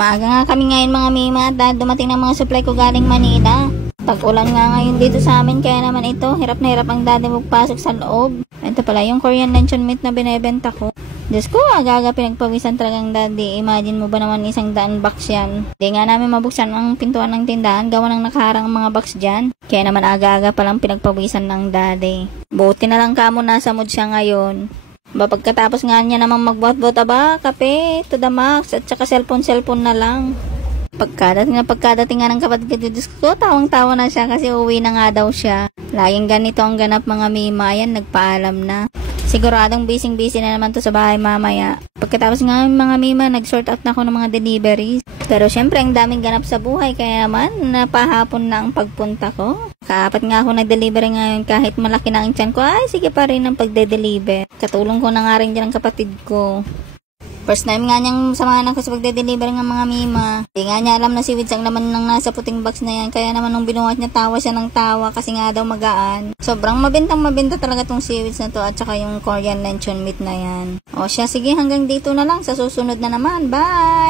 Maaga nga kami ngayon mga mima at dahil dumating ng mga supply ko galing Manila. Tag-ulan nga ngayon dito sa amin kaya naman ito, hirap na hirap ang daddy magpasok sa loob. Ito pala yung Korean luncheon meat na binebenta ko. Diyos ko, aga-aga pinagpawisan talagang daddy. Imagine mo ba naman 100 box yan. Hindi nga namin mabuksan ang pintuan ng tindahan, gawa ng nakaharang ang mga box dyan. Kaya naman aga-aga palang pinagpawisan ng daddy. Buti na lang kamo nasa mood siya ngayon. Pagkatapos nga niya namang magbuhat-buhat kape, to the max, at saka cellphone na lang. Pagkadating nga ng kapatid ko, Diyos ko, tawang-tawa na siya kasi uwi na nga daw siya. Laging ganito ang ganap mga mima, yan, nagpaalam na. Siguradong busy na naman to sa bahay mamaya. Pagkatapos nga mga mima, nag-sort out na ako ng mga deliveries. Pero syempre, ang daming ganap sa buhay, kaya naman, napahapon na ang pagpunta ko. Kaapat nga ako nag-deliver ngayon kahit malaki na ang tiyan ko, ay sige pa rin ang pagde-deliver. Katulong ko na nga rin dyan ang kapatid ko. First time nga niyang samahan ako sa pagde-deliver ng mga mima. Hindi nga niya alam na si Wids ang naman nang nasa puting box na yan. Kaya naman nung binuhat niya, tawa siya ng tawa kasi nga daw magaan. Sobrang mabintang-mabinta talaga tong si Wids na to at saka yung Korean luncheon meat na yan. O siya, sige hanggang dito na lang. Sa susunod na naman. Bye!